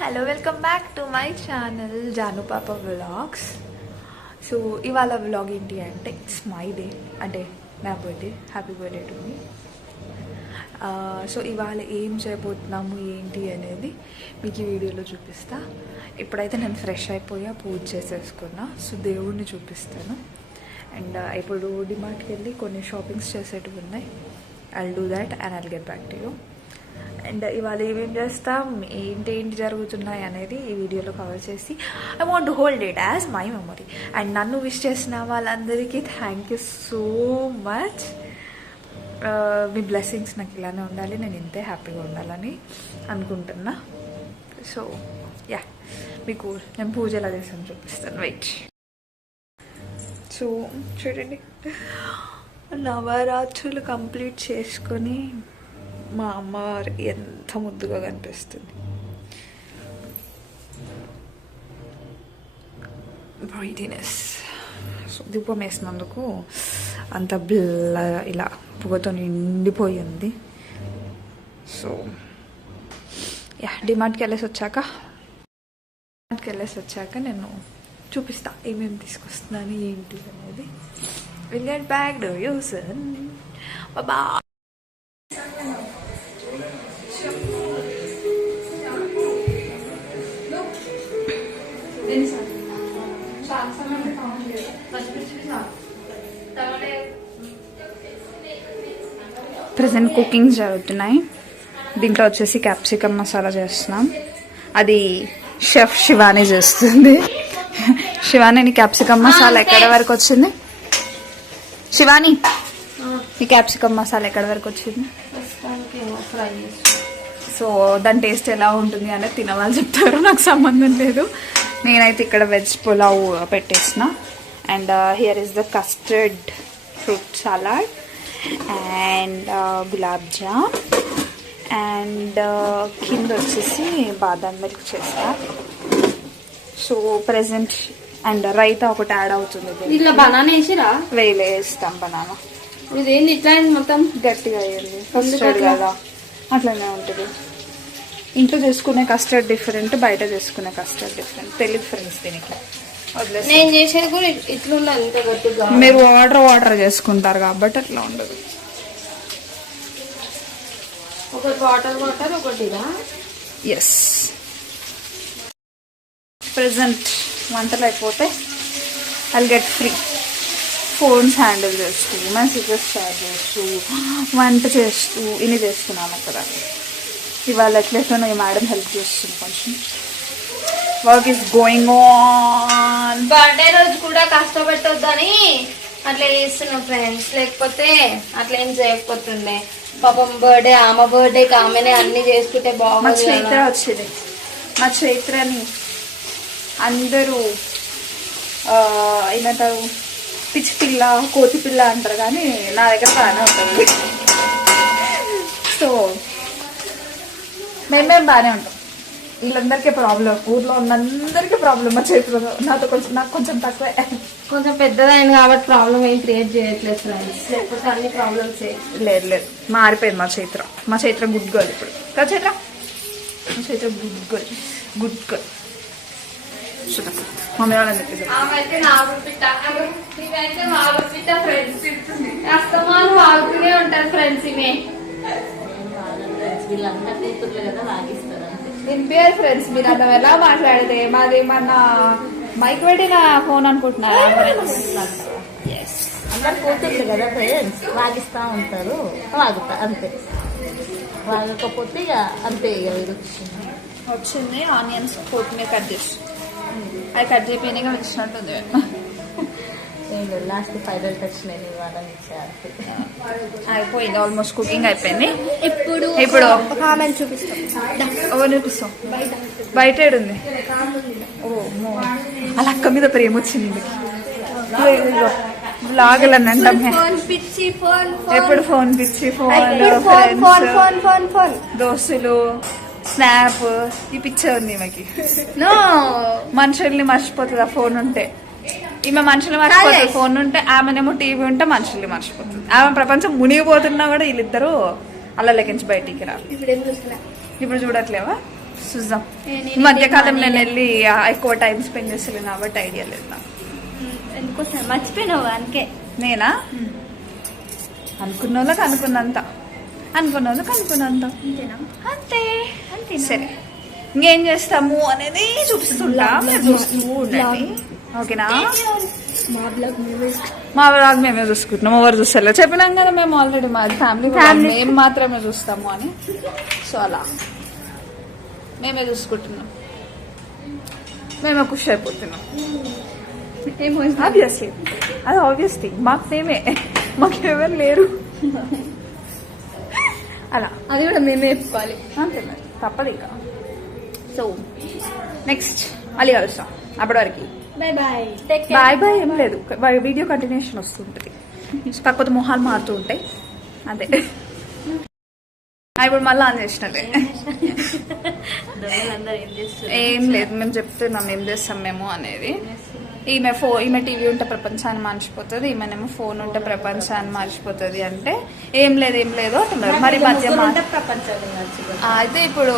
Hello welcome back to my channel Janu Papa vlogs. So ఇవాళ vlog ఏంటి అంటే ఇట్స్ మై డే, అంటే నా birthday. Happy birthday to me. So ఇవాళ ఏం చేయబోతున్నాము ఏంటి అనేది మీకు ఈ వీడియోలో చూపిస్తా. ఇప్పుడైతే నేను ఫ్రెష్ అయిపోయా, పూజ చేసేసుకున్నా. సో దేవుడిని చూపిస్తాను. అండ్ ఇప్పుడు డిమార్ట్కి వెళ్ళి కొన్ని షాపింగ్స్ చేసేటివి ఉన్నాయి. I'll do that and I'll get back to you. And ఇవాళ ఏమేం చేస్తాం, ఏంటి జరుగుతున్నాయి అనేది ఈ వీడియోలో కవర్ చేసి I want to hold it as my memory. And నన్ను విష్ చేసిన వాళ్ళందరికీ thank you so much. Me blessings నాకు ఇలానే ఉండాలి, నేను ఇంతే హ్యాపీగా ఉండాలని అనుకుంటున్నా. సో యా, మీకు నేను పూజ ఎలా చేస్తాను చూపిస్తాను, వెయిట్. సో చూడండి, నవరాత్రులు కంప్లీట్ చేసుకొని మా అమ్మవారు ఎంత ముద్దుగా కనిపిస్తుంది. బ్రైట్నెస్. సో దీపం వేసినందుకు అంత ఇలా పొగతో నిండిపోయింది. సో యా, డిమార్ట్కి వెళ్ళేసి వచ్చాక నేను చూపిస్తా ఏమేమి తీసుకొస్తున్నాను ఏంటి అనేది. Will get back to you soon. Bye. Present cooking జరుగుతున్నాయి. దీంట్లో వచ్చేసి క్యాప్సికమ్ మసాలా చేస్తున్నాం. అది షెఫ్ శివాని చేస్తుంది. శివాని, క్యాప్సికమ్ మసాలా ఎక్కడ వరకు వచ్చింది? శివాని, ఈ క్యాప్సికమ్ మసాలా ఎక్కడ వరకు వచ్చింది? సో దాని టేస్ట్ ఎలా ఉంటుంది అనేది తినవాళ్ళు చెప్తారు, నాకు సంబంధం లేదు. నేనైతే ఇక్కడ వెజ్ పులావ్ పెట్టేసిన. And here is the custard fruit salad and gulab jam and కింద వచ్చేసి బాదం మిల్క్ చేస్తా. సో ప్రెసెంట్ అండ్ రైతా ఒకటి యాడ్ అవుతుంది. ఇట్లా బనానా వేసిరా? వేస్తాం బనానా. ఇదేంది ఇట్లా మొత్తం గట్టిగా అయ్యింది కస్టర్డ్ కదా, అట్లనే ఉంటుంది. ఇంట్లో చేసుకునే కస్టర్డ్ డిఫరెంట్, బయట చేసుకునే కస్టర్డ్ డిఫరెంట్. తెలియదు ఫ్రెండ్స్ దీనికి. నేను చేసేది కూడా ఇట్లున్నది, ఇంత గట్టిగా. మీరు వాటర్ చేసుకుంటారు కాబట్టి అట్లా ఉండదు. ఒకటి వాటర్ ఒకటిదా? ఎస్. ప్రెసెంట్ వంటలు అయిపోతే I'll get free. Phones handle చేస్తూ, మెసేజెస్ షేర్ చేస్తూ, వంట చేస్తూ ఇన్ని చేస్తున్నాను అక్కడ. ఇవాళ ఎట్లయితేనో ఈ మేడం హెల్ప్ చేస్తుంది కొంచెం. Work is going on. Birthday రోజు కూడా కష్టపెట్టొద్దని అట్లా చేస్తున్నాం ఫ్రెండ్స్, లేకపోతే అట్లా ఏం చేయకపోతుండే. పాపం బర్త్డే, ఆమె బర్త్డేకి ఆమెనే అన్ని చేసుకుంటే బాగుంది. మా చైత్ర వచ్చింది. మా చైత్రని అందరూ ఏమంటారు, పిచ్చి పిల్ల, కోతి పిల్ల అంటారు, కానీ నా దగ్గర బాగానే ఉంటుంది. సో మేమేం బాగానే ఉంటాం. వీళ్ళందరికీ ప్రాబ్లం, ఊర్లో ఉన్నందరికీ ప్రాబ్లం మా చైత్రలో. నాకు కొంచెం తక్కువే. కొంచెం పెద్దదైంది కాబట్టి ప్రాబ్లం ఏం క్రియేట్ చేయట్లేదు ఫ్రెండ్స్, లేకపోతే అన్ని ప్రాబ్లమ్స్. లేదు మారిపోయింది మా చైత్ర గుడ్ గర్ల్ ఇప్పుడు కదా. మా చైత్ర గుడ్ గర్ల్. మమ్మీ వాళ్ళని చెప్పేసి వాగుతూనే ఉంటారు ఫ్రెండ్స్. వినిపించారు ఫ్రెండ్స్. మీరు అర్థం ఎలా మాట్లాడితే మాది మన మైక్ పెట్టిన ఫోన్ అనుకుంటున్నారా? అందరు కూతుర్లు కదా ఫ్రెండ్స్, వాగిస్తా ఉంటారు, వాగుతా అంతే. వాగకపోతే ఇక అంతే. ఇక వచ్చింది ఆనియన్స్ కొత్తిమీర కట్ చేసి, అది కట్ చేయకపోయినా వచ్చినట్టుంది. లాస్ట్ ఫైనల్ టచ్ నేను ఇవ్వాలని అయిపోయింది. ఆల్మోస్ట్ కుకింగ్ అయిపోయింది. ఇప్పుడు చూపిస్తాం. బయట ఏడుంది? ఓ అలా అక్క మీద ప్రేమ వచ్చింది. లాగలని అంటాం ఎప్పుడు. ఫోన్ పిచ్చి, ఫోన్ దోస్తులు, స్నాప్, ఈ పిచ్చే ఉంది ఈమెకి. మనుషుల్ని మర్చిపోతుంది ఆ ఫోన్ ఉంటే. ఈమె మనుషులు మర్చిపోతుంది ఫోన్ ఉంటే, ఆమెనేమో టీవీ ఉంటే మనుషుల్ని మర్చిపోతుంది. ఆమె ప్రపంచం మునిగిపోతున్నా కూడా వీళ్ళిద్దరూ అలా లెక్కించి బయటికి రా. ఇప్పుడు చూడట్లేవా? చూద్దాం. నేను మధ్యకాలం నేను వెళ్ళి ఎక్కువ టైం స్పెండ్ చేస్తలేను కాబట్టి ఐడియా లేదు నాకు. ఎందుకోసం మర్చిపోయినావు అందుకే. నేనా అనుకున్న వాళ్ళకి అనుకున్నంత, అనుకున్న వాళ్ళకి అనుకున్నంత అంతేనా? అంతే. అంతేనా? సరే, ఇంకేం చేస్తాము అనేది చూపిస్తుంటా, మీరు చూస్తూ ఉండండి. ఓకేనా? మా వ్లాగ్ మేమే చూసుకుంటున్నాం, ఎవరు చూస్తారు చెప్పినాం కదా మేము ఆల్రెడీ మాది ఫ్యామిలీ మేము మాత్రమే చూస్తాము అని. సో అలా మేమే చూసుకుంటున్నాం, మేమే ఖుషి అయిపోతున్నాం. ఆబ్వియస్లీ అది ఆబ్వియస్ థింగ్, మాకు మేమే, మాకు ఎవరు లేరు. అలా అది కూడా మేమే చెప్పుకోవాలి. అంతే మరి, తప్పదు ఇంకా. సో నెక్స్ట్ మళ్ళీ కలుస్తాం, అప్పటి వరకు బాయ్ బాయ్. బాయ్ బాయ్ ఏం లేదు, వీడియో కంటిన్యూషన్ వస్తుంటుంది, కాకపోతే మొహాలు మారుతూ ఉంటాయి అంతే. ఇప్పుడు మళ్ళీ ఆన్ చేసినట్టే. ఏం లేదు, మేము చెప్తున్నాం ఏం చేస్తాం మేము అనేది. ఈమె టీవీ ఉంటే ప్రపంచాన్ని మర్చిపోతుంది, ఈమెనేమో ఫోన్ ఉంటే ప్రపంచాన్ని మర్చిపోతుంది అంటే ఏం లేదు ఏం లేదు అంటున్నారు. మరి మధ్య అయితే ఇప్పుడు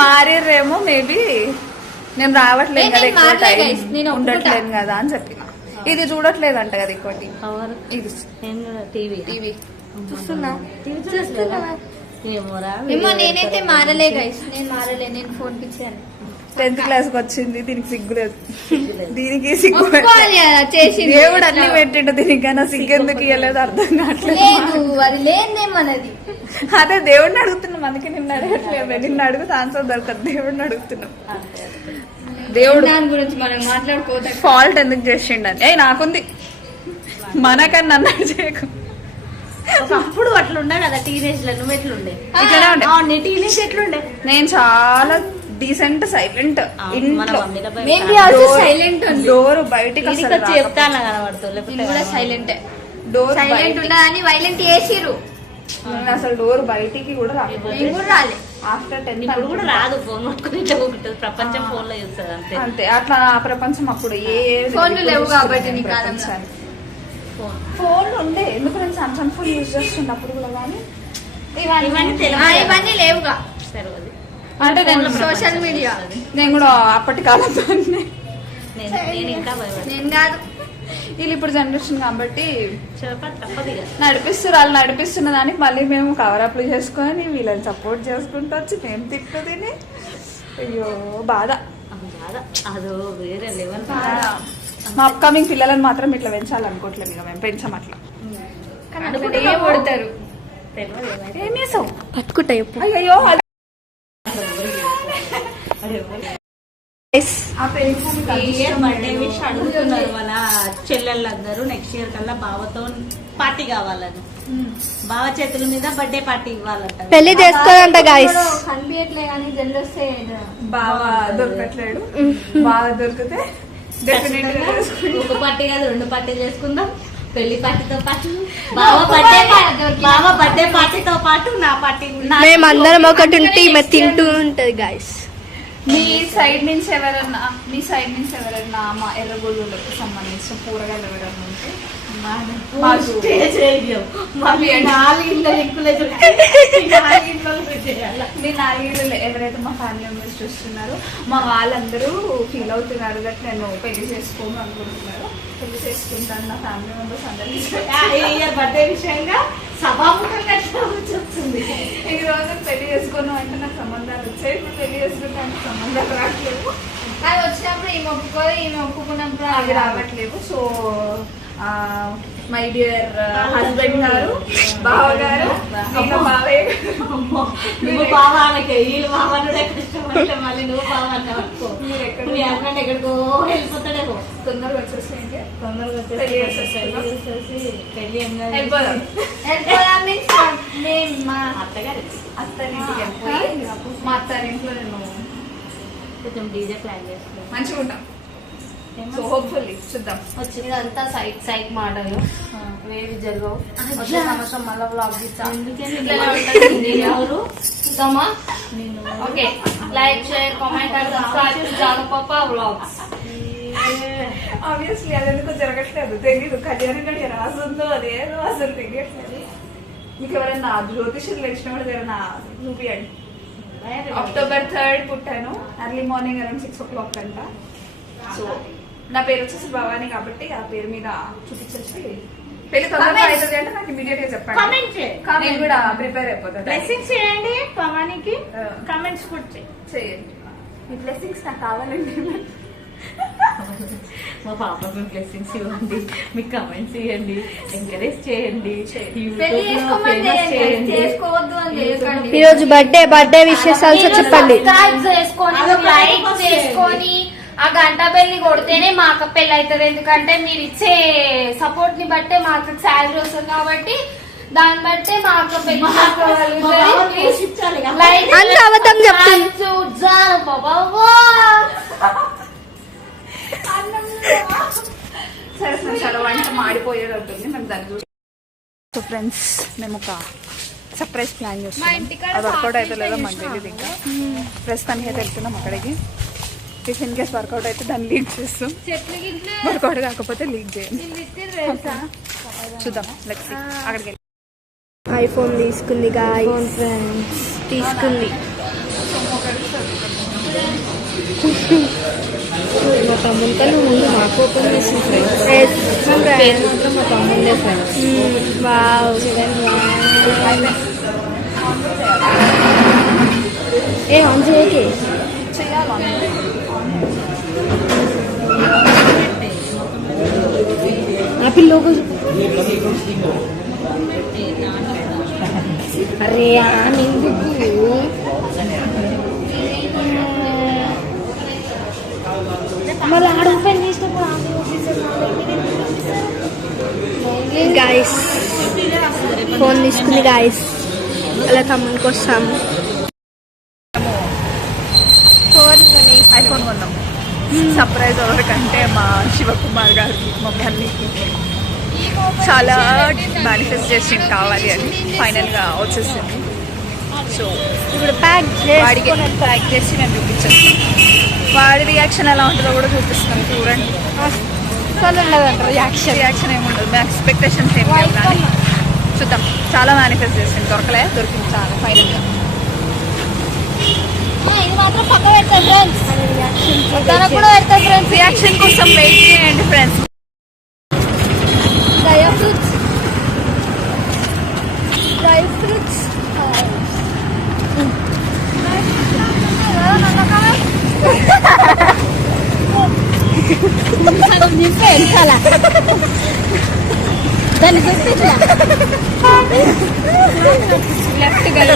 మారేమో మేబీ నేను రావట్లేదు కదా, ఎక్కువ టైం ఉండట్లేదు కదా అని చెప్పిన. ఇది చూడట్లేదంట కదా ఇంకోటి, ఇది టీవీ చూస్తున్నా. ఏమో నేనైతే మారలే గైస్, నేను మారలే, నేను ఫోన్ పిచ్చాను. 10th క్లాస్ కి వచ్చింది, దీనికి సిగ్గులేదు, దీనికి సిగ్గు చేసి దేవుడు అన్ని పెట్టిండు, దీనికైనా సిగ్గు ఎందుకు ఇవ్వలేదు అర్థం కావట్లేదు. లేదు, అది లేదేమన్నది. అదే దేవుడిని అడుగుతున్నాం, అందుకే నిన్ను అడగట్లేదు. నిన్ను అడుగుతా ఆన్సర్ దొరకదు, దేవుడిని అడుగుతున్నాం. దేవుడు దాని గురించి మనం మాట్లాడుకోవద్దు. ఫాల్ట్ ఎందుకు చేసిండని. ఏ నాకుంది, మనకన్నా అన్నట్టు చేయకు. అప్పుడు అట్లుండే కదా టీనేజ్ లో, నువ్వు ఎట్లుండే? ఇట్లనే ఉండే టీనేజ్ ఎట్లుండే? నేను చాలా డీసెంట్ సైలెంట్, ఇంట్లో సైలెంట్ డోర్ బయటికి అసలు చెప్తాను కనబడుతుంది, సైలెంట్ డోర్ సైలెంట్ ఉండదని వైలెంట్ చేసిర్రు. నేను అసలు డోర్ బయటికి కూడా రాలే. ఆఫ్టర్ 10th ఇప్పుడు కూడా రాదు, ఫోన్ పట్టుకుని ఇట్లా ఉంటుంది, ప్రపంచం ఫోన్ లో చూస్తుంది అంతే. అంతే, అట్లా ఆ ప్రపంచం అప్పుడు ఏ ఫోన్లు లేవు కాబట్టి నీ కాలంలో. ఫోన్ ఉండే, ఎందుకు నేను సామ్సంగ్ ఫోన్ యూజ్ చేస్తుండే అప్పుడు కూడా, కానీ ఇవన్నీ లేవుగా. అంటే నేను సోషల్ మీడియా, నేను కూడా అప్పటి కాలంలో నేను ఇంకా నేను కాదు. వీళ్ళు ఇప్పుడు జనరేషన్ కాబట్టి తప్పదు. నడిపిస్తారు, వాళ్ళు నడిపిస్తున్న దానికి మళ్ళీ మేము కవర్ అప్లు చేసుకొని వీళ్ళని సపోర్ట్ చేసుకుంటూ వచ్చి మేము తిట్టు తిని, అయ్యో బాధ. అదో వేరే లెవెల్. మా అప్కమింగ్ పిల్లలను మాత్రం ఇట్లా పెంచాలనుకోవట్లేదు, ఇక మేము పెంచాం అట్లా. కొడతారు. ఏం చేసావు? పట్టుకుంటా అయ్యో బర్త్డే విష్ అడుగుతున్నారు మన చెల్లెళ్ళందరూ. నెక్స్ట్ ఇయర్ కల్లా బావతో పార్టీ కావాలని, బావ చేతుల మీద బర్త్డే పార్టీ ఇవ్వాలంట. పెళ్లి చేసుకోవాలంట గాయస్. కనిపించట్లే కానీ జల్లు వస్తే బాగా దొరకట్లేడు, బాగా దొరికితే ఒక పార్టీ కాదు 2 పార్టీలు చేసుకుందాం. పెళ్లి పార్టీతో పాటు బావ బర్త్డే పార్టీతో పాటు నా పార్టీ. మేమందరం ఒకటి ఉంటే ఈమె తింటూ ఉంటది గాయస్. మీ సైడ్ నుంచి ఎవరన్నా మా ఎర్రగొల్లులకు సంబంధించిన కూరగాయలు ఎవరన్నా ఉంటే మీ 4 ఇళ్ళు ఎవరైతే మా ఫ్యామిలీ మెంబర్స్ చూస్తున్నారో మా వాళ్ళందరూ ఫీల్ అవుతున్నారు కదా, నేను పెళ్లి చేసుకోను అనుకుంటున్నారు. పెళ్లి చేసుకుంటాను, నా ఫ్యామిలీ మెంబర్స్ అందరికీ బర్త్డే విషయంగా సభాముఖంగా వస్తుంది. ఈ రోజు పెళ్లి చేసుకోను అంటే నాకు సంబంధాలు వచ్చాయి, ఇప్పుడు పెళ్లి చేసుకుంటే అంటే సంబంధాలు రావట్లేవు. అది వచ్చినప్పుడు ఈమె ఒప్పుకోదు, ఈమె ఒప్పుకున్నప్పుడు అవి రావట్లేవు. సో మై డియర్ హస్బెండ్ గారు, బావ గారు, నువ్వు బావానికి వీళ్ళు బావనుడే కష్టపడితే మళ్ళీ నువ్వు బావాన్ని అనుకో, మీ హస్బెండ్ ఎక్కడికో వెళ్ళిపోతాడేమో. తొందరగా వచ్చేసేయండి, తొందరగా పెళ్లి మా అత్తగారికి అత్తరింటికి వెళ్ళిపోయి మా అత్తారింట్లో నేను కొంచెం డీజే ప్లాన్ చేస్తున్నాను. మంచిగా ఉంటాం. సో హోప్ఫుల్లీ చూద్దాం. ఇదంతా సైక్ మాటలు, వేవి జరగవు. వచ్చే సంవత్సరం మళ్ళీ వ్లాగ్ చూద్దామా? Okay, like share comment and subscribe to Janu Papa vlogs. Obviously అది ఎందుకు జరగట్లేదు తెలీదు, కళ్యాణం గడియ రాస్తుందో అదేదో అసలు తెలియట్లేదు. మీకు ఎవరైనా జ్యోతిషులు తెలిసిన కూడా ఏదైనా చూపియండి. October 3rd పుట్టాను. ఎర్లీ మార్నింగ్ అరౌండ్ 6 o'clock అంట. సో నా పేరు వచ్చేసి భవానీ కాబట్టి ఆ పేరు మీద చూపించేసి పెళ్లి తొందరగా అవుతుంది అంటే నాకు ఇమీడియట్ గా చెప్పండి. నేను కూడా ప్రిపేర్ అయిపోతాను. బ్లెస్సింగ్స్ చేయండి భవానీకి, కమెంట్స్ కూడా చేయండి. మీ బ్లెస్సింగ్స్ నాకు కావాలండి. మా పాపకి బ్లెస్సింగ్స్ ఇవ్వండి, మీకు కమెంట్స్ ఇవ్వండి, ఎంకరేజ్ చేయండి, ఈ రోజు బర్త్డే విశేషాలు చెప్పండి. లైక్ చేసుకొని ఆ గంట బెల్లి కొడితేనే మా అక్క పెళ్లి అవుతుంది. ఎందుకంటే మీరు ఇచ్చే సపోర్ట్ ని బట్టే మా అక్కకి శాలరీ వస్తుంది కాబట్టి దాన్ని బట్టే మా అక్క పెళ్లి సరే చాలా వంట మాడిపోయేది ఉంటుంది మేము దాని గురించి. సో ఫ్రెండ్స్ మేము ఒక సర్ప్రైజ్ ప్లాన్ చేస్తున్నాం. అది వర్కౌట్ అయితే లేదో మాకు తెలియదు. ఇంకా ప్రస్తుతానికి అయితే వెళ్తున్నాం అక్కడికి. ఇఫ్ ఇన్ కేస్ వర్కౌట్ అయితే దాన్ని లీక్ చేస్తాం, వర్కౌట్ కాకపోతే లీక్ చేయండి. చూద్దాం లెట్స్ సీ. అక్కడికి వెళ్ళి ఐఫోన్ తీసుకుంది గాయ్స్, తీసుకుంది. మా తమ్ముని కన్నా ముందు మాకు ఓపెన్ చేసింది ఫ్రెండ్స్. మాత్రం మా తమ్ముండే ఫ్రెండ్స్. ఏ ఆన్ చేయకే ఆ పిల్లోకి. అరే ఎందుకు మళ్ళీ ఆడ ఓపెన్ చేసినప్పుడు గాయస్ ఫోన్ తీసుకుంది గాయస్. అలా తమ్ముని కోసం ఐఫోన్ కొన్నాం. సర్ప్రైజ్ ఎవరికంటే మా శివకుమార్ గారికి, మా మమ్మీకి చాలా మేనిఫెస్టేషన్ కావాలి అని ఫైనల్ గా వచ్చేసింది. సో ఇప్పుడు ప్యాక్ వాడికి ప్యాక్ చేసి మేము చూపించేస్తాం. వాడి రియాక్షన్ ఎలా ఉంటుందో కూడా చూపిస్తాం. చూడండి. రియాక్షన్ ఏముండదు, మా ఎక్స్పెక్టేషన్స్ ఏం లేవు కానీ చూద్దాం. చాలా మేనిఫెస్ట్ చేసింది, దొరికింది చాలా ఫైనల్ గా. రియాక్షన్ కోసం వెయిట్ చేయండి ఫ్రెండ్స్. డ్రై ఫ్రూట్స్ నింపే వెనకాల దాన్ని లెఫ్ట్ గల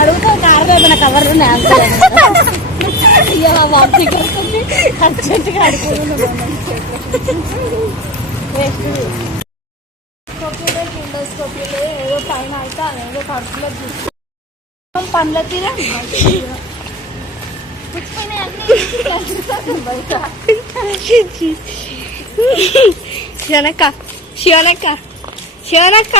అడుగుతా కారు ఏదైనా కవర్ ఉన్నాయి అర్జెంట్గా అడుగుతుంది. ఏదో పైన అయితే ఏదో ఖర్చులో పండ్ల తీరా శివనక్క శివనక్క శివనక్క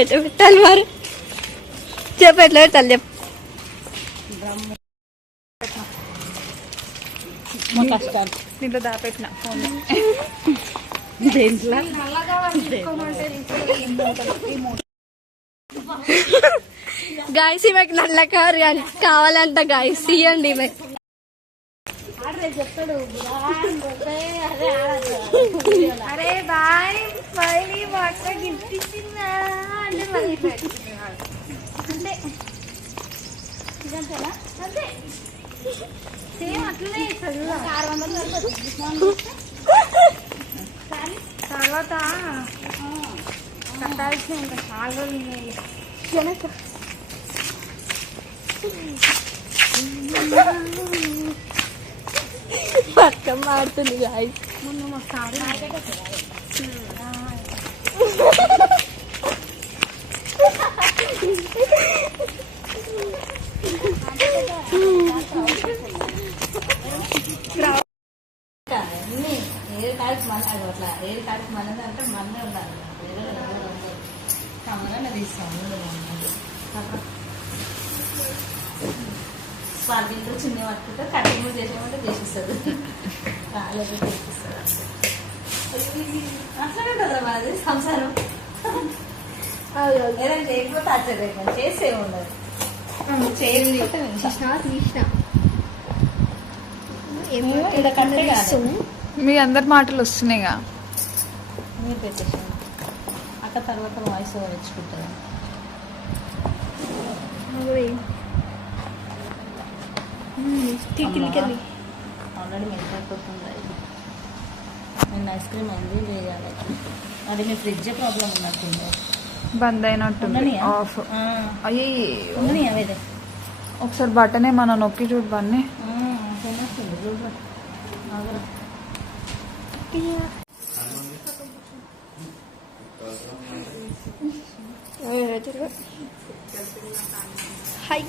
ఎట్లా పెట్టాలి మరి చెప్పు, ఎట్లా పెట్టాలి చెప్పు. దీంట్లో దాపెట్టిన ఫోన్ దేంట్లో గాయస్ ఈమెకి నల్ల కారు కావాలంట గాయస్, ఇవ్వండి ఈమె. అరే బాయ్ మళ్ళీ మా అక్క గిఫ్ట్ ఇచ్చిందా అంటే మళ్ళీ అంటే అంతే సేమ్ అట్లనే ఇస్తుంది. 600 తర్వాత కట్టాల్సిన ఇంకా చాలా రోజులు ఉన్నాయి. పక్కన మాడుతుంది గాయస్. మొన్న మా సారీ స్పార్కింగ్తో చిన్న పట్టుకుంటే కటింగ్ చేసామంటే చేసిస్తుంది. కాలేదు చేసిస్తుంది. అట్లనే ఉంటుందా మాది సంసారం. ఏదైనా చేయకపోతే ఆశ్చర్యం, చేసే ఉండదు. మీ అందరి మాటలు వస్తున్నాయిగా. మీరు పెట్టేసాను అక్క తర్వాత వాయిస్ ఓవర్ ఇచ్చుకుంటుంది. ఆల్రెడీ మెల్ట్ అయిపోతుంది. నేను ఐస్ క్రీమ్ అయింది చేయాలి. అది మీ ఫ్రిడ్జ్ ప్రాబ్లం ఉన్నట్టుంది. బంద్ అయినట్టుంది. ఆఫ్ అయ్యి ఉండని అవేదే ఒకసారి బటనే మన నొక్కి చూడు బన్నీ. హాయ్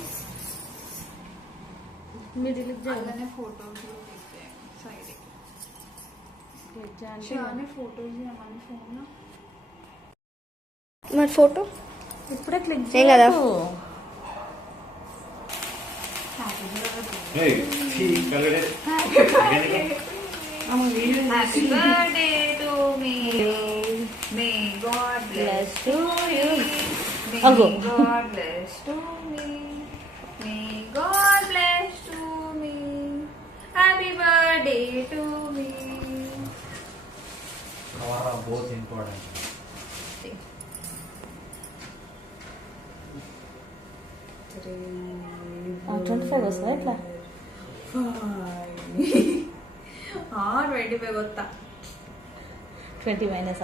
మరి ఫోటో ఇప్పుడే క్లిక్ ఏం కదా? Happy birthday to me. May God bless to you. May God bless to me. May God bless to me. Happy birthday to me. Both important. 25 వస్తుందా ఇట్లా? 25 వస్తా. 20 మైనస్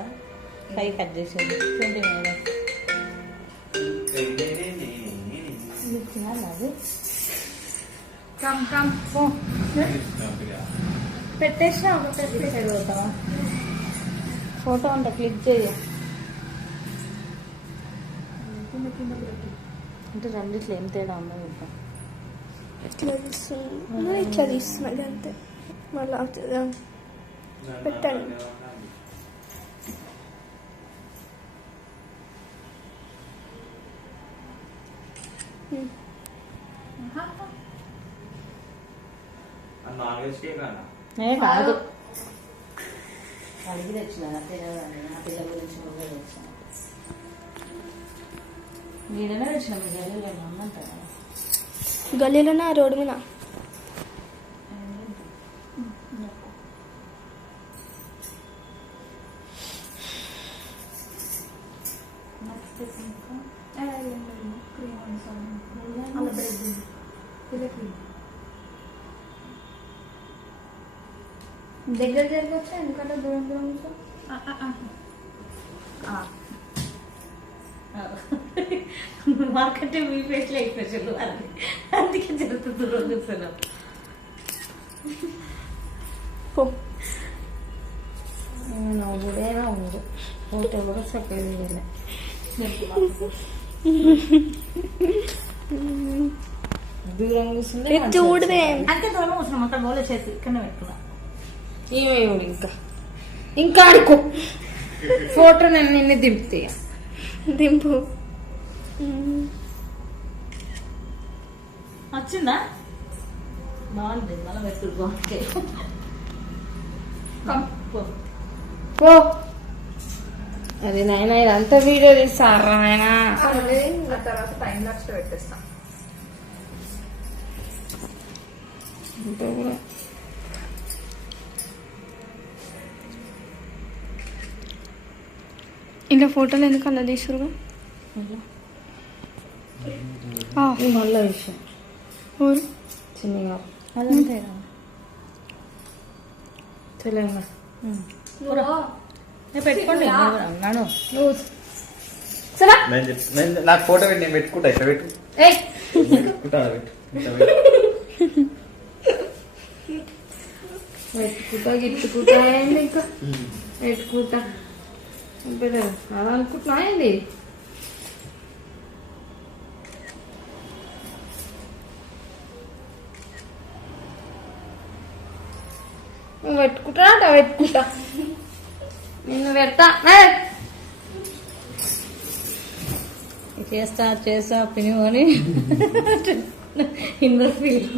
5 కట్ చేసేది. 20 మైనస్ అది come పెట్టేసినా side పోతావా? Photo అంట click చేయ అంటే రెండిట్లో ఏం తేడా ఉందో చూద్దాం. ఇట్లా తీస్తున్నాడు అంతే. మళ్ళీ పెట్టండి. ఏ కాదు అడిగి తెచ్చిన తినదని నా పిల్ల గురించి ముందే తెచ్చిన. మీరైనా తెచ్చిన మీ గల్లీలో అమ్మంటారా? గల్లీలోనే రోడ్డు మీద. దగ్గర జరగచ్చా? ఎందుకంటే దూరం దూరం మాకంటే మీ ఫేస్లో ఎక్స్ప్రెషన్ అది అందుకే జరుగుతుంది దూరం చూస్తున్నాం. నవ్వుడేనా ఉంది ఫోటో కూడా సపరేట్ చేయలే. దూరం కూర్చుంటే చూడవే అంతే. దూరం కూర్చున్నాం అక్కడ బోలే చేసి ఇక్కడ పెట్టుకున్నా. ఏమేమి ఇంకా ఆడుకో ఫోటో నన్ను నిన్ను దింపుతా దింపు. వచ్చిందా? బాగుంది. మళ్ళీ పెట్టుడు బాగుంటాయి. అది నాయన ఇదంతా వీడియో తీస్తారా నాయన? తర్వాత టైం లాప్స్ పెట్టేస్తా. ఇంకా ఫోటోలు ఎందుకు అలా తీసుకురుగా? మళ్ళీ విషయం చిన్నగా అదంతే తెలంగాణ పెట్టుకోండి అన్నాను. నాకు ఫోటో పెట్టి నేను పెట్టుకుంటా. ఇట్లా పెట్టు పెట్టుకుంటా. పెట్టుకుంటా గిట్టుకుంటా అయింది. ఇంకా పెట్టుకుంటా అలా అనుకుంటున్నా అయింది. పెట్టుకుంటా పెట్టుకుంటా నిన్ను పెడతా చేస్తా పిని అని ఇన్వర్ ఫీల్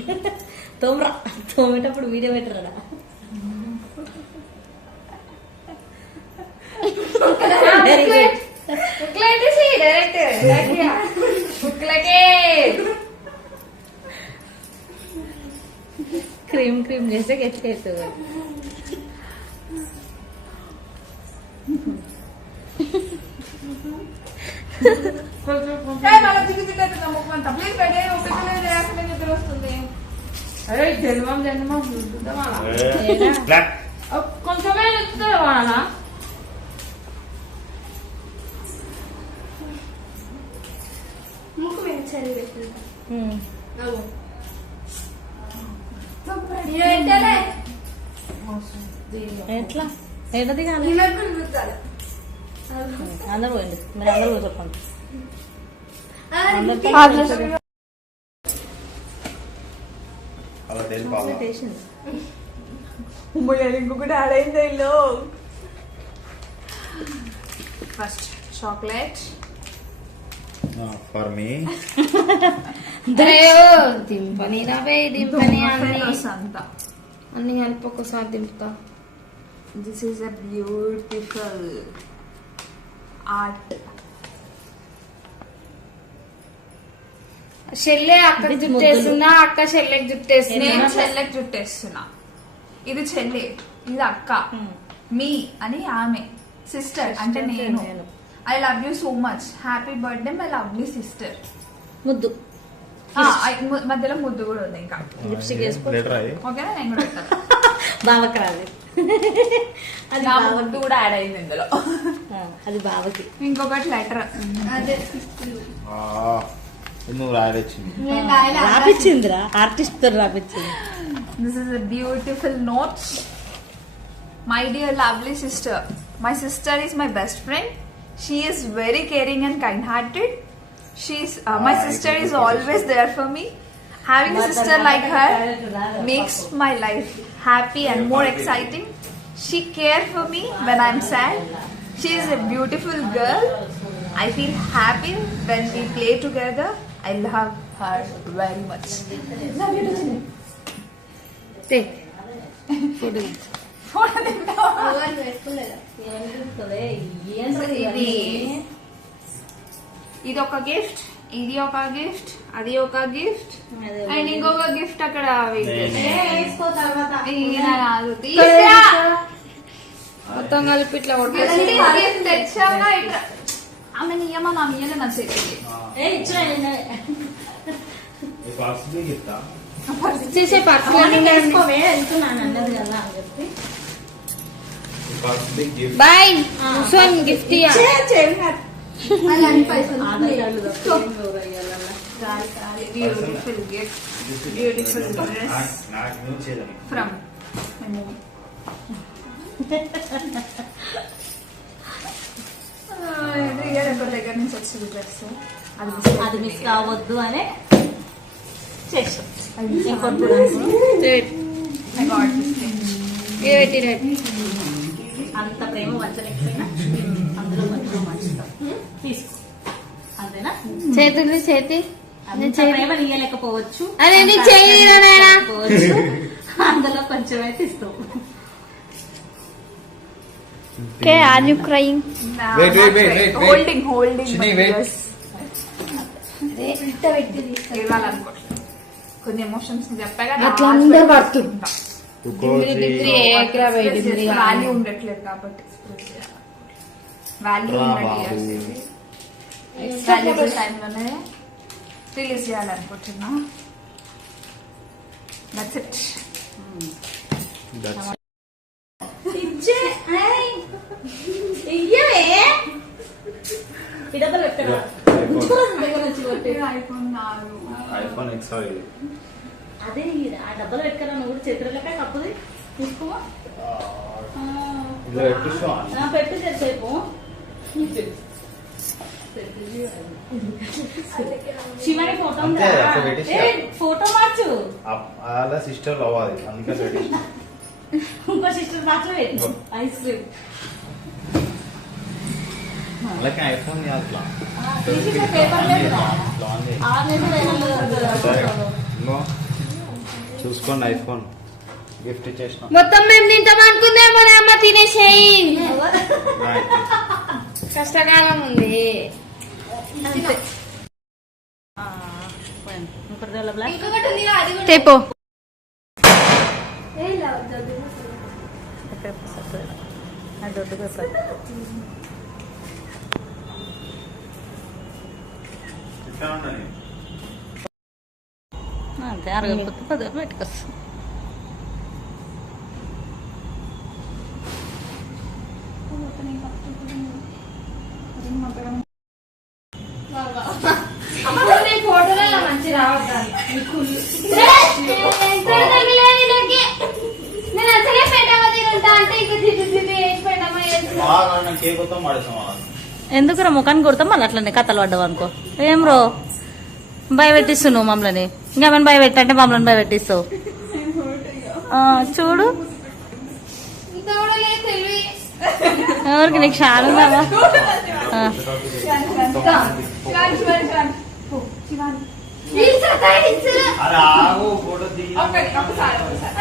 తోమరా తోమేటప్పుడు వీడియో పెట్టరా క్రీమ్ క్రీమ్ చేస్తే గెట్టేస్తుంది అరే జన్మం జన్మం కొంచెమే వాడనా ఎట్లా ఏంటది కానీ అందరూ పోయింది మీరు అందరూ కూడా చెప్పండి అలా తెలిపాలా ఇంకొకటి యాడ్ అయింది ఇల్లు. ఫస్ట్ చాక్లెట్ ఫర్ మీ దింపని రవే దింపని అన్ని అంతా. అన్ని కలిపి ఒకసారి దింపుతా. This is a beautiful art. చెల్లె అక్కకి జుట్టేస్తున్నా, అక్క చెల్లెకి జుట్టేస్తున్నా. నేను చెల్లెకి జుట్టేస్తున్నా. ఇది చెల్లె, ఇది అక్క. మీ అని ఆమె, సిస్టర్ అంటే నేను. I love you so much, happy birthday my lovely sister. ముద్దు మధ్యలో ముద్దు కూడా ఉంది. ఇంకా లిప్స్టిక్ వేసుకో ఓకేనా? నేను కూడా పెట్టాను. బావకి రాదు అది నా ముద్దు కూడా యాడ్ అయింది ఇందులో. అది బావకి. ఇంకొకటి లెటర్. నువ్వు రాయొచ్చింది రాపిచ్చిందిరా, ఆర్టిస్ట్ తో రాపిచ్చింది. This is a beautiful note. My dear lovely sister. My sister is my best friend. She is very caring and kind-hearted. My sister is always there for me. Having a sister like her makes my life happy and more exciting. She cares for me when I'm sad. She is a beautiful girl. I feel happy when we play together. I love her very much. ఇది ఒక gift, ఇది ఒక gift, అది ఒక gift and ఇంకొక gift అక్కడ మొత్తం కలిపి ఇట్లా గిఫ్ట్ తెచ్చావుగా. ఇట్లా ఆమె నియమా నా మీద నచ్చేది. చేసే personal boy son gift beautiful gift, beautiful dress from my mum. దగ్గర నుంచి వచ్చింది డ్రెస్. అది మిస్ కావద్దు అనే చేసాం. అంత ప్రేమ వంచలేకపోయినా అందులో కొంచెం మంచుతాం. తీసుకో అంతేనా? చేతులు చేతి అంత ప్రేమ నీయలేకపోవచ్చు, అరే నీ చేయకపోవచ్చు, అందులో కొంచెమే తీస్తాం. Okay, are you crying? Wait. Holding. Chini, wait. ఇవ్వాలనుకోవట్లేదు. కొన్ని ఎమోషన్స్ చెప్పాగా అట్లా అందరూ పడుతుంది. వాల్యూ ఉండట్లేదు కాబట్టి వాల్యూ వాల్యూబుల్ టైంలోనే రిలీజ్ చేయాలనుకుంటున్నా. That's it. ఐఫోన్ ఎక్స్ట్రా అదే ఆ డబ్బులు పెట్టుకురా. నువ్వు కూడా చేతులకే కప్పుది తీసుకోమా పెట్టు చేసేపు. శివని ఫోటో ఫోటో మార్చు. అలా సిస్టర్ అవ్వాలి అందుకే ఇంకో సిస్టర్ మార్చు. ఐస్ క్రీమ్ అలాగే ఐఫోన్ అట్లా చూసుకోండి ఐఫోన్ గిఫ్ట్ ఇచ్చేసిన మొత్తం మేము తింటాం అనుకుందామో అమ్మ తినేసేయి కష్టకాలం ఉంది ఇంకొకటి ఉంది అది కూడా చెప్పు అంతే అరగకపోతే 10 పెట్టుకోవచ్చు. ఇప్పుడు నీ ఫోటోలలో మంచి రావద్దాను నేను అసలే పెట్టమా తింటా అంటే ఇక దిద్దు వేసి పెట్టమా కేకుతో మడసాం ఎందుకురా ముఖాన్ని కొడతాం మళ్ళీ అట్లనే కథలు పడ్డావు అనుకో ఏం రో భయపెట్టిస్తావు నువ్వు మమ్మల్ని ఇంకేమైనా భయపెట్టంటే మమ్మల్ని భయపెట్టిస్తావు చూడు ఇంత కూడా లేదు తెలివి ఎవరికి నీకు షాను ఉందావా అరే ఆగు ఫోటో దిగి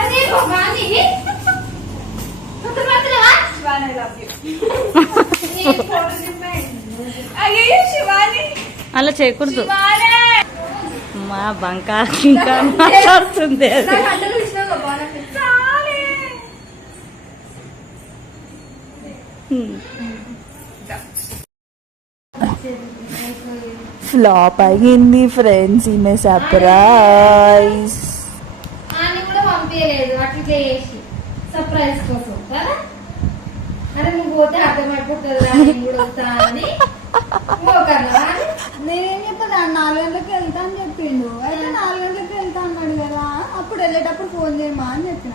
అదే బాగుంది అలా చేయకూడదు మా బంకా ఇంకా మాట్లాడుతుంది అది. ఫ్లాప్ అయ్యింది ఫ్రెండ్స్ ఈమె సర్ప్రైజ్. అని కూడా పంపించలేదు అట్లా చేసి సర్ప్రైజ్ కోసం కదా అరే నువ్వు పోతే అర్థమైపోతుంది నేను కూడా వస్తా అని నేనేం చెప్పదా 4 గంటలకు వెళ్తా అని చెప్పిండు. అయితే 4 గంటలకు వెళ్తా అన్నాడు కదా, అప్పుడు వెళ్ళేటప్పుడు ఫోన్ చేయమా అని చెప్పిన.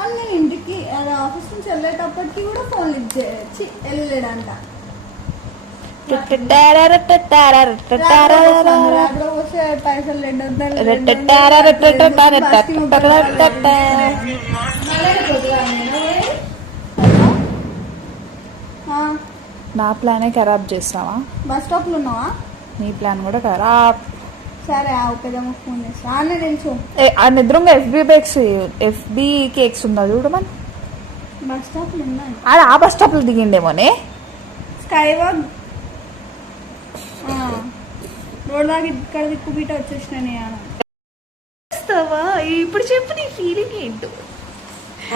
అని నేను ఇంటికి అది ఆఫీస్ నుంచి వెళ్ళేటప్పటికి కూడా ఫోన్ లిఫ్ట్ చేయొచ్చి వెళ్ళలేడంట. వస్తే పైసలు నా ప్లానే ఖరాబ్ చేస్తావా? బస్ స్టాప్ లో ఉన్నావా? నీ ప్లాన్ కూడా ఖరాబ్. సరే ఆ పెద్దమ్మ ఫోన్ చేస్తా అన్న తెలుసు. ఎదురుగా ఎఫ్బి కేక్స్ ఉందా చూడు మన బస్ స్టాప్ లో ఉన్నాయి. అది ఆ బస్ స్టాప్ లో దిగిండేమోనే. స్కై వాక్ రోడ్ దాకా ఇక్కడ దిక్కు బీట వచ్చేసిన ఇప్పుడు చెప్పు నీ ఫీలింగ్ ఏంటో.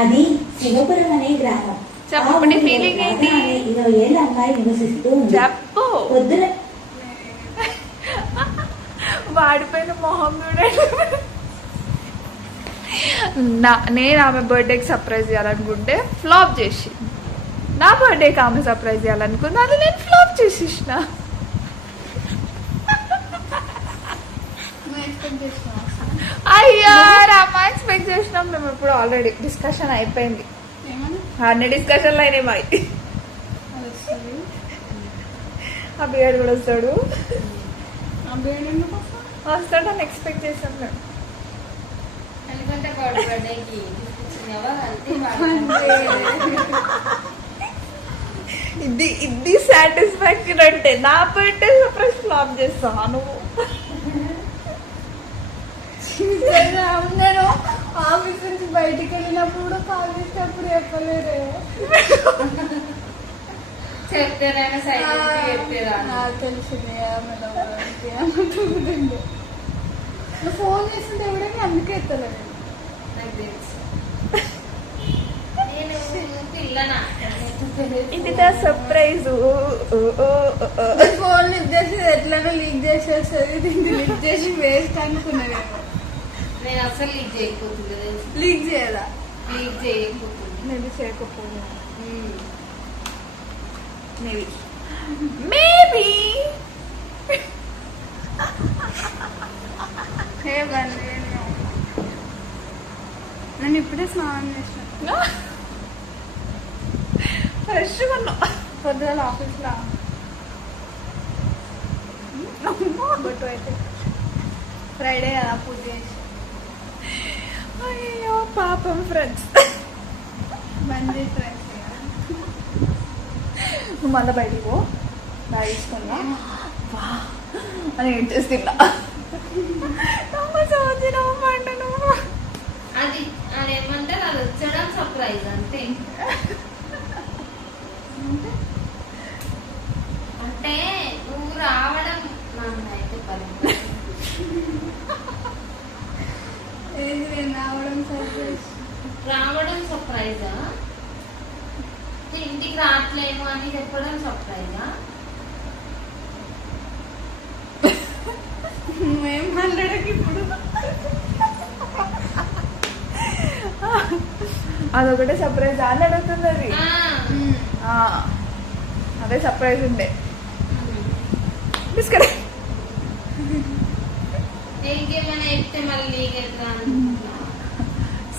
అది శివపురం అనే గ్రామం. చెప్పు నీ ఫీలింగ్ ఏంటి? 20 ఏళ్ళ అమ్మాయి నివసిస్తూ ఉంది. చెప్పు. పొద్దున వాడిపోయిన మొహం నేను ఆమె బర్త్డేకి సర్ప్రైజ్ చేయాలనుకుంటే ఫ్లాప్ చేసి, నా బర్త్డేకి ఆమె సర్ప్రైజ్ చేయాలనుకుంటే అది నేను ఫ్లాప్ చేసేసిన. అయ్యా రామా ఎక్స్పెక్ట్ చేసినాం మేము. ఇప్పుడు ఆల్రెడీ డిస్కషన్ అయిపోయింది. అన్ని డిస్కషన్లు అయినాయి మరి. ఆ బియర్డ్ కూడా వస్తాడు వస్తాడని ఎక్స్పెక్ట్ చేసాం మేము. ఎందుకంటే బర్త్డేకి ఇది సాటిస్ఫాక్షన్ అంటే నా బర్త్డే సర్ప్రైజ్ ఫ్లాప్ చేస్తాను. నేను ఆఫీస్ నుంచి బయటికి వెళ్ళినప్పుడు కూడా కాల్ చేసినప్పుడు చెప్పలేదే. చెప్తేనైనా సైలెంట్ చెప్పేదా నాకు తెలిసింది ఫోన్ చేస్తుంటే ఎవడని అందుకే ఎత్తలేదు. నాకు తెలుసు నేను పిల్లనా ఇది సర్ప్రైజ్. ఫోన్ లిఫ్ట్ చేసి ఎట్లనో లీక్ చేసేస్తుంది. దీన్ని లిఫ్ట్ చేసి వేస్ట్ అనుకున్నాను. నేను అసలు లీక్ చేయకపోతుంది లీక్ చేయదా? లీక్ చేయకపోతుంది మేబీ చేయకపోయినా మేబీ నేను ఇప్పుడే స్నానం చేసిన. ఫ్రెష్గా ఉన్నా. పొద్దుగాల ఆఫీస్లో బొట్టు అయితే ఫ్రైడే కదా పూజ చేసి. అయ్యో పాపం ఫ్రెండ్స్. మంచి ఫ్రెండ్స్ నువ్వు మళ్ళీ బయటికి పో. తీసుకున్నా అని ఏం చేస్తున్నా పంటను అది అదేమంటారు, అది వచ్చడం సర్ప్రైజ్ అంతే. అంటే నువ్వు రావడం నన్ను అయితే ఏంటి నేను రావడం సర్ప్రైజ్? రావడం సర్ప్రైజా, ఇంటికి రావట్లేము అని చెప్పడం సర్ప్రైజా? మేము మాట్లాడక ఇప్పుడు అదొకటే సర్ప్రైజ్ అని అడుగుతుంది అది. ఆ, అదే సర్ప్రైజ్ ఉండే బిస్కెట్. ఇంకేమైనా చెప్తే మళ్ళీ ఎట్లా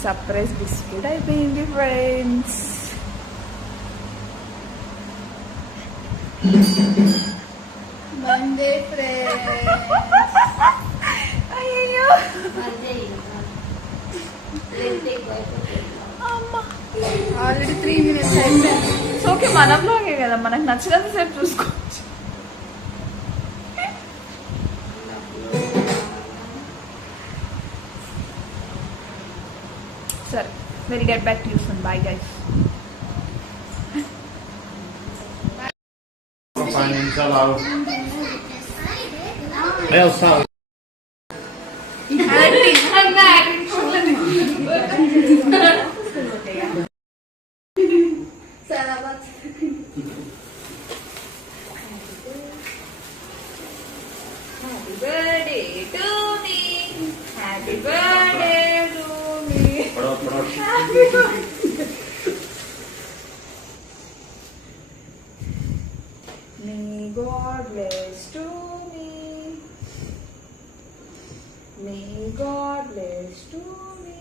సర్ప్రైజ్ బిస్కెట్ అయిపోయింది ఫ్రెండ్స్. Monday friends. అయ్యో ఆల్రెడీ 3 minutes అయిపోయింది. ఓకే, మనంలోగే కదా, మనకు నచ్చినంత సేపు చూసుకోవచ్చు. సరే, will get back to you soon. Bye guys. 5 నిమిషాలు ఆగు. వస్తా. Happy birthday to me. Happy birthday to me. Happy birthday. May God bless to me. May God bless to me.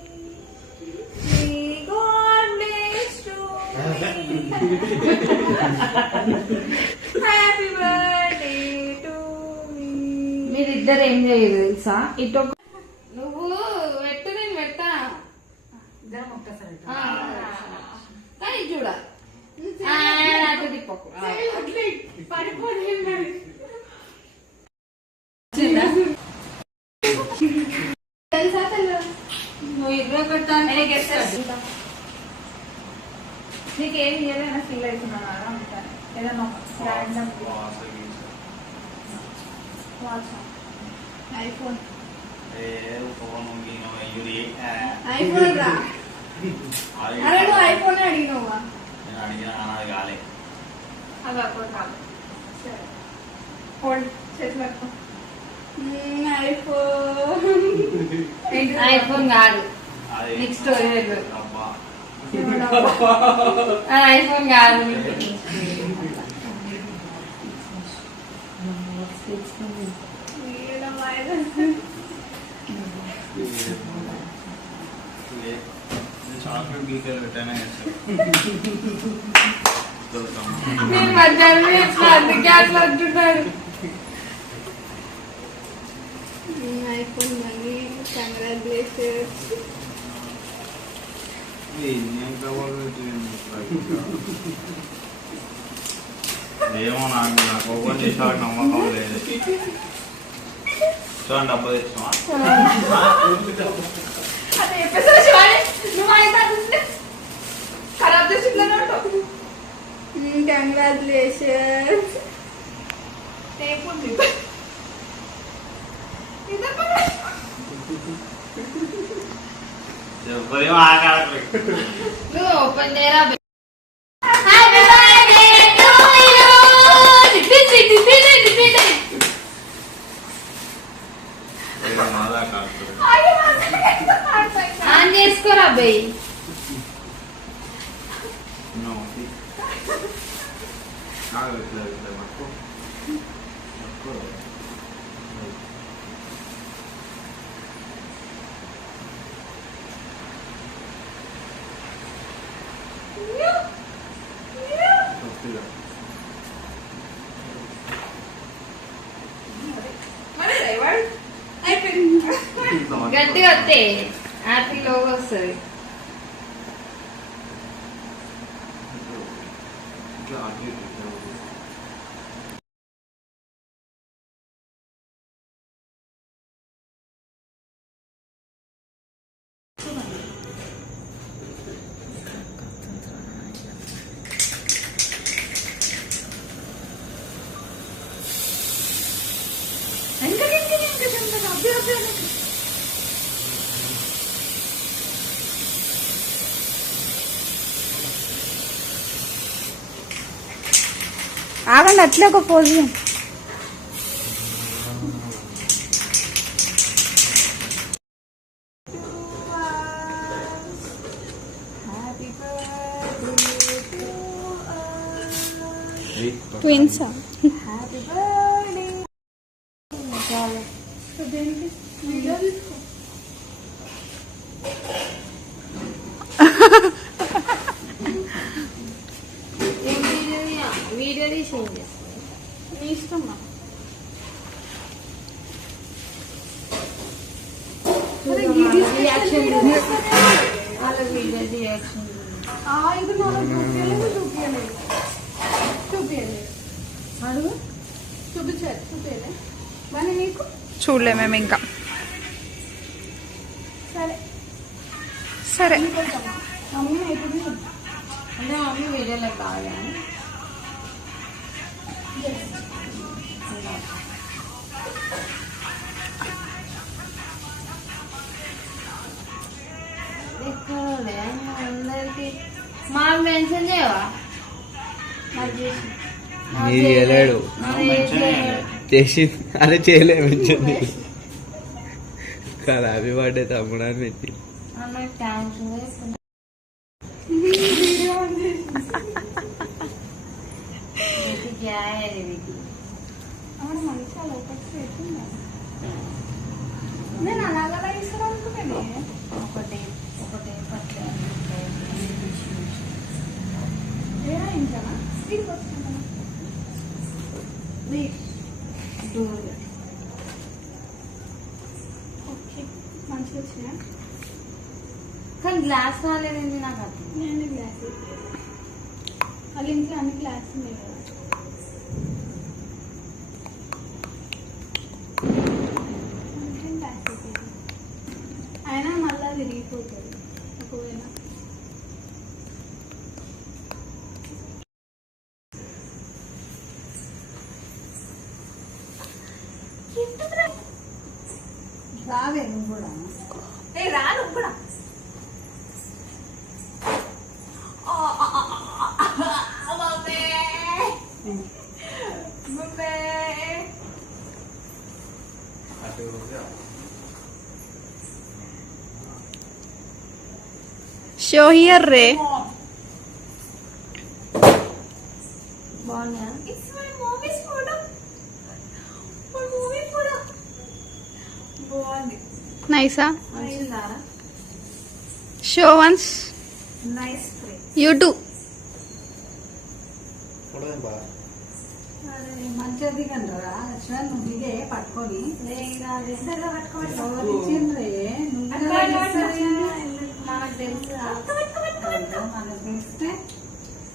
May God bless to me. Happy birthday to me. మీరిద్దరు ఏం చేయదు తెలుసా? ఇటు నువ్వు పెట్టు, నేను పెట్టా. కానీ చూడ అటు తిప్పకు. నువ్వు 21 నీకేం ఏదైనా ఫీల్ అవుతున్నాను అంటాను. ఏదైనా ర్యాండమ్ ఐఫోన్ ఐఫోన్ రా. అరే నువ్వు ఐఫోన్ అడిగినావా? కాలే. అది అప్పుడు కాదు. సరే, హోల్డ్ చేసి పెట్టుకో. ఐఫోన్ కాదు, నెక్స్ట్ ఐఫోన్ కాదు. చాక్లెట్ గీతలు పెట్టానే నేను మధ్యాహ్నం ఎట్లా అందుకే అట్లా అంటున్నాడు. IPhone money. కంగ్రాచులేషన్స్. ఏమో నాకు ఓపెన్ చేసాక నమ్మకం లేదు. చూడండి, డబ్బా తెచ్చుకో. అదే చెప్పేసరి శివాని, నువ్వు అయితే ఖరాబ్ చేసి కంగ్రాచులేషన్స్. టేప్ ఉంది. ఎవరేమో ఆకాడలేదు. నువ్వు ఓపెన్ చేయరా. ఆన్ చేసుకోరా అబ్బాయి. గట్టిగా వస్తే హ్యాపీ లోగో వస్తుంది. ఆగండి, అట్లే ఒక పోజ్. ట్విన్స్. Happy birthday. దేనికి వీడియో తీసుకో. వీడియో తీసేయండి. నీ ఇష్టం. రియాక్షన్ వాళ్ళ వీడియో రియాక్షన్ ఇది నాలో చూపించలేదు. అడుగు. చూపించలేదు మరి నీకు. చూడలే మేము ఇంకా. సరే సరే మమ్మీ ఎప్పుడు అంటే మమ్మీ వీడియోలో కావాలి. అందరికి మా మెన్షన్ చేయవా? మీరు చేయలేడు చేసి అదే చేయలేము కాదు. హ్యాపీ బర్త్డే తమ్ముడు అని పెట్టి అన్నకు థ్యాంక్స్. మంచిగా లోపలికి పెట్టిందా? నేను అలాగలా ఇస్తాను అనుకున్నాను. ఒకటి పట్ల వేరే ఇంకానా స్వీట్ వస్తుందా? ఓకే మంచిగా వచ్చినా. కానీ గ్లాస్ రాలేదండి నాకు అర్థం. నేను గ్లాస్ వాళ్ళ ఇంట్లో అన్ని గ్లాస్ ఉన్నాయి కదా. అయినా మళ్ళీ విరిగిపోతుంది ఒకవేళ. రావే నువ్వు కూడా. రా నువ్వు కూడా. షో హియర్ రే. బాగున్నా? బాగుంది. నైసా? మంచిదారా? Show once. Nice friend. YouTube. మంచిగా దిగండ్రా లక్ష్మణ్. నువ్వు దిగే పట్టుకొని ఎవరు ఇచ్చిండ్రే? మనకు తెలుసు. మనకు తెలిస్తే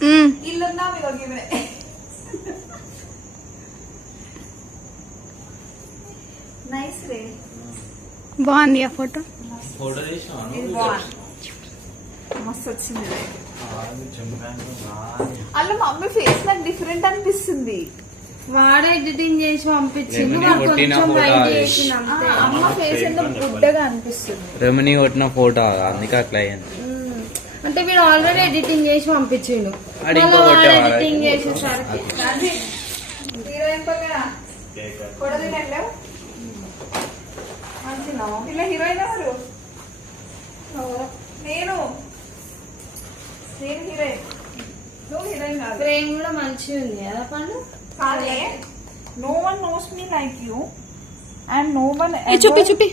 మ్మ్. ఇల్లున్నా మీకు ఇవే. నైస్ రే. బాగుంది ఆ ఫోటో. ఇది బాగుంది. మస్తు వచ్చింది. అలా మమ్మీ ఫేస్ నాకు డిఫరెంట్ అనిపిస్తుంది. వాడు ఎడిటింగ్ చేసి పంపించింది. రెమని వాడు కొట్టిన కొంచెం ఫోటో వైట్ అది. చేసిన అంతే. అమ్మ ఫేస్ ఎందుకు గుడ్డగా అనిపిస్తుంది. రెమని కొట్టిన ఫోటో అందుకే అట్లా అయ్యింది. అంటే వీడు ఆల్రెడీ ఎడిటింగ్ చేసి పంపించిండు. వాడు ఇంకో కొట్టేవాడు. ఎడిటింగ్ చేసేసరికి హీరోయిన్ పక్కన కొడదినట్లేవు మంచిగా. ఇలా హీరోయిన్ ఎవరు? నేను హీరోయిన్, నువ్వు హీరోయిన్ కాదు. ఫ్రేమ్ కూడా మంచిగా ఉంది కదా పండు. కాదే, no one knows me like you and no one చూపి ever చూపి.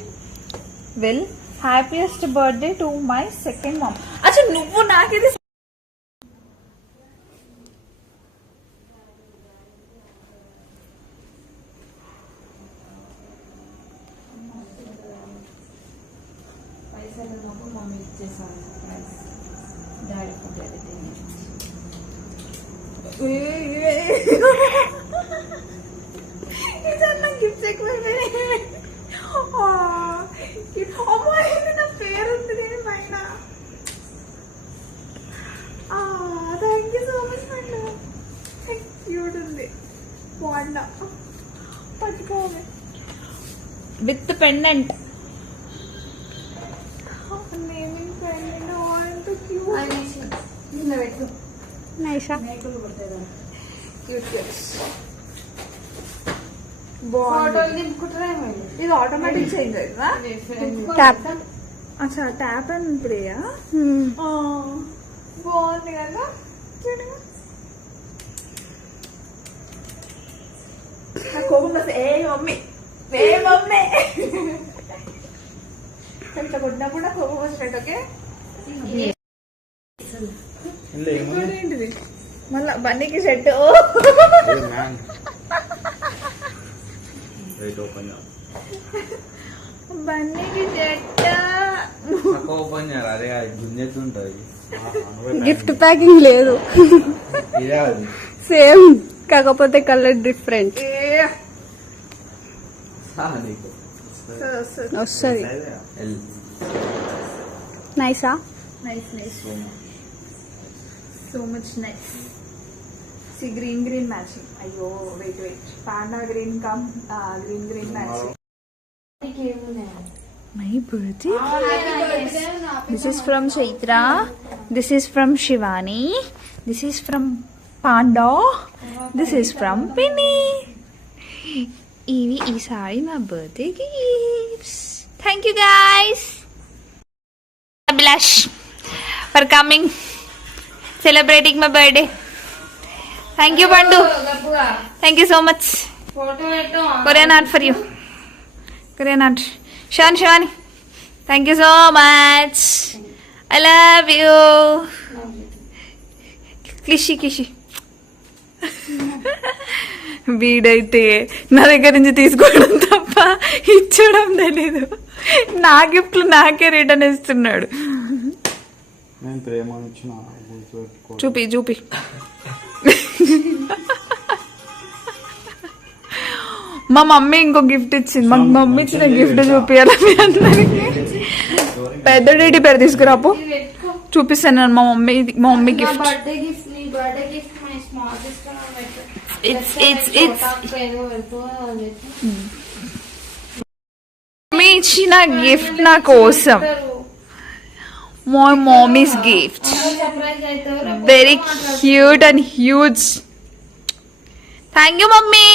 will. Happiest birthday to my second mom. అచ్చా నువ్వు నాకిది పైసలు ఉన్నప్పుడు మమ్మీ ఇచ్చేసాను సర్ప్రైజ్. డాడీ ఫుడ్ ఎడిటింగ్ ఇదన్నా గిఫ్ట్స్ ఎక్కువైపోయినాయి. అమ్మాయి నా పేరు ఉంది నేను పైన. థ్యాంక్ యూ సో మచ్ అండి. క్యూట్ ఉంది. బాగుందా? పట్టుకోవాలి. With pendant. నైసా ఫోటోలు దింపుకుంటారా ఇది ఆటోమేటిక్ చేంజ్ అవుతుందా? ట్యాప్. అచ్చా ట్యాప్ అండ్ ప్లేయా? బాగుంది కదా. కోపం వస్తే ఏ మమ్మీ కొంచెం కొట్టినప్పుడు నాకు కోపం వచ్చినట్టు. ఓకే ఇందులో ఏముంది? ఏంటిది మళ్ళా బన్నీకి సెట్. వెయిట్ ఓపెన్ బన్నీకి సెట్. ఓపెన్ చేయాలి. అదే గుంజెత్తు ఉంటుంది. గిఫ్ట్ ప్యాకింగ్ లేదు, ఇదే అది. సేమ్ కాకపోతే కలర్ డిఫరెంట్ నీకు వస్తుంది. ఎల్. నైసా nice nice so much nice. Sea green matching. అయ్యో wait panda green come green matching. My birthday. This is from Chaitra. This is from Shivani. This is from Panda. This is from Penny. Ivi isari my birthday gifts. Thank you guys. Abhilash for coming, celebrating my birthday. Thank you Pandu. Thank you so much. Photo పెట్టు. Korean art for you. Korean art. Shivani, thank you so much. I love you. Kishi. వీడైతే నా దగ్గర నుంచి తీసుకోవడం తప్ప ఇచ్చడం తెలీదు. నా గిఫ్ట్లు నాకే రిటర్న్ ఇస్తున్నాడు. నేను ప్రేమ ఇచ్చిన చూపి మా మమ్మీ ఇంకో గిఫ్ట్ ఇచ్చింది. మా మమ్మీ ఇచ్చిన గిఫ్ట్ చూపియాలి మీ అందరికి. పెద్ద డేటీ పేరు తీసుకురాపు చూపిస్తాను. మా మమ్మీ గిఫ్ట్. బర్త్డే గిఫ్ట్ నీ birthday gift my small sister It's mummy ఇచ్చిన గిఫ్ట్ నా కోసం. మై మమ్మీస్ గిఫ్ట్ సర్ప్రైజ్ అవుతారు. Very cute and huge. Thank you mummy.